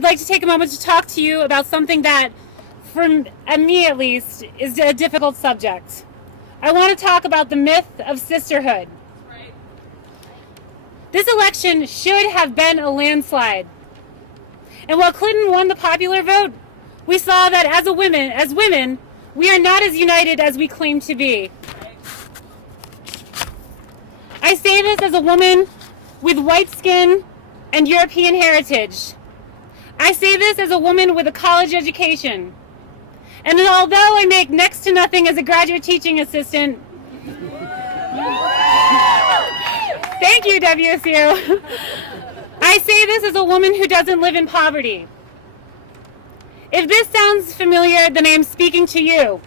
I'd like to take a moment to talk to you about something that, for me at least, is a difficult subject. I want to talk about the myth of sisterhood. Right. This election should have been a landslide. And while Clinton won the popular vote, we saw that as women, we are not as united as we claim to be. I say this as a woman with white skin and European heritage. I say this as a woman with a college education. And although I make next to nothing as a graduate teaching assistant, thank you, WSU. I say this as a woman who doesn't live in poverty. If this sounds familiar, then I am speaking to you.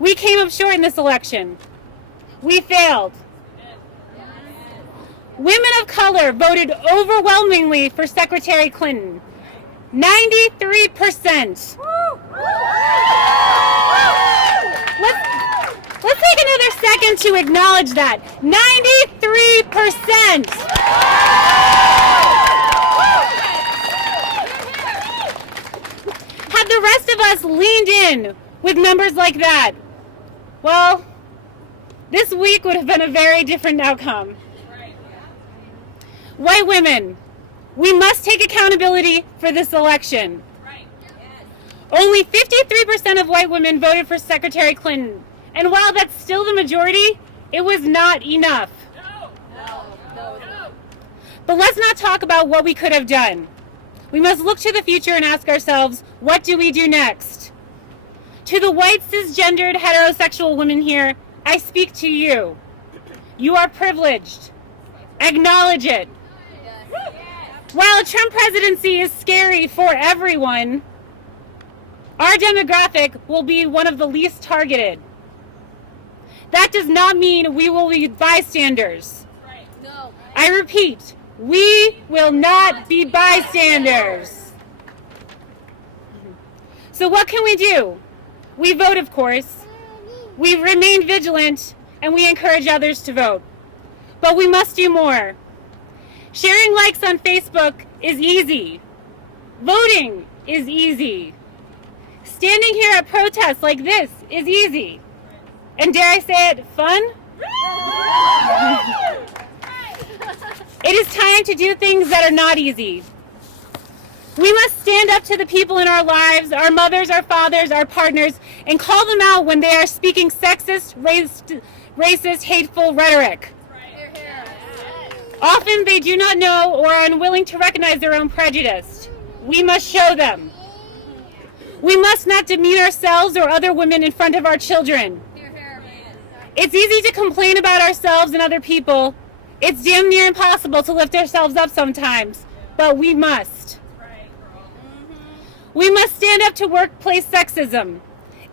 We came up short in this election. We failed. Women of color voted overwhelmingly for Secretary Clinton. 93%. Let's take another second to acknowledge that. 93%. Had the rest of us leaned in with numbers like that, well, this week would have been a very different outcome. White women, we must take accountability for this election. Only 53% of white women voted for Secretary Clinton. And while that's still the majority, it was not enough. No. But let's not talk about what we could have done. We must look to the future and ask ourselves, what do we do next? To the white, cisgendered, heterosexual women here, I speak to you. You are privileged. Acknowledge it. While a Trump presidency is scary for everyone, our demographic will be one of the least targeted. That does not mean we will be bystanders. No. I repeat, we will not be bystanders. So what can we do? We vote, of course. We remain vigilant, and we encourage others to vote. But we must do more. Sharing likes on Facebook is easy. Voting is easy. Standing here at protests like this is easy. And dare I say it, fun? It is time to do things that are not easy. We must stand up to the people in our lives, our mothers, our fathers, our partners, and call them out when they are speaking sexist, racist, hateful rhetoric. Often they do not know or are unwilling to recognize their own prejudice. We must show them. We must not demean ourselves or other women in front of our children. It's easy to complain about ourselves and other people. It's damn near impossible to lift ourselves up sometimes, but we must. We must stand up to workplace sexism.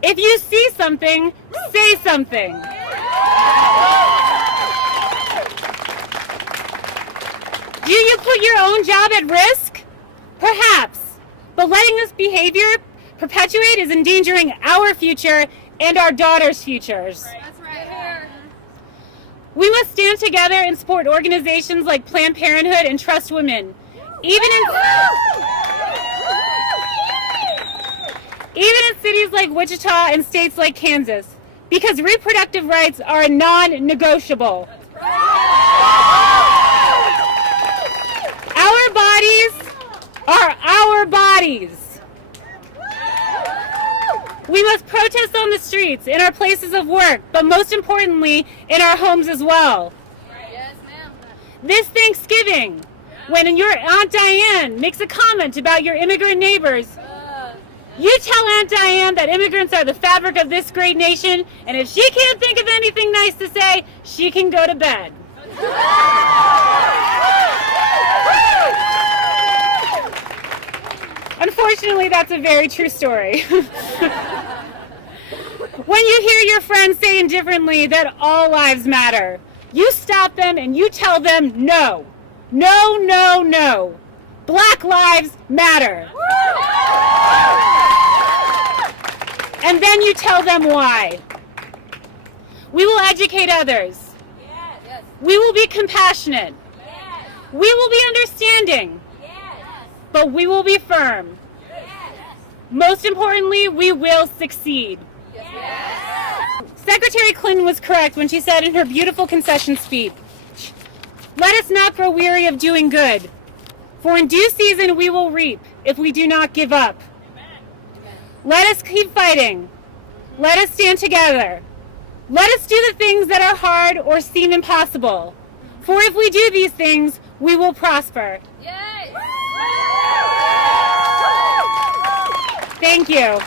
If you see something, say something. Do you put your own job at risk? Perhaps. But letting this behavior perpetuate is endangering our future and our daughters' futures. That's right. We must stand together and support organizations like Planned Parenthood and Trust Women. Even in cities like Wichita and states like Kansas, because reproductive rights are non-negotiable. Our bodies are our bodies. We must protest on the streets, in our places of work, but most importantly, in our homes as well. Yes, ma'am. This Thanksgiving, when your Aunt Diane makes a comment about your immigrant neighbors, you tell Aunt Diane that immigrants are the fabric of this great nation, and if she can't think of anything nice to say, she can go to bed. Unfortunately, that's a very true story. When you hear your friends say indifferently that all lives matter, you stop them and you tell them no. No, no, no. Black lives matter. And then you tell them why. We will educate others. We will be compassionate. We will be understanding. but we will be firm. Most importantly, we will succeed. Secretary Clinton was correct when she said in her beautiful concession speech, "Let us not grow weary of doing good, for in due season we will reap if we do not give up." Let us keep fighting. Let us stand together. Let us do the things that are hard or seem impossible. For if we do these things, we will prosper. Thank you.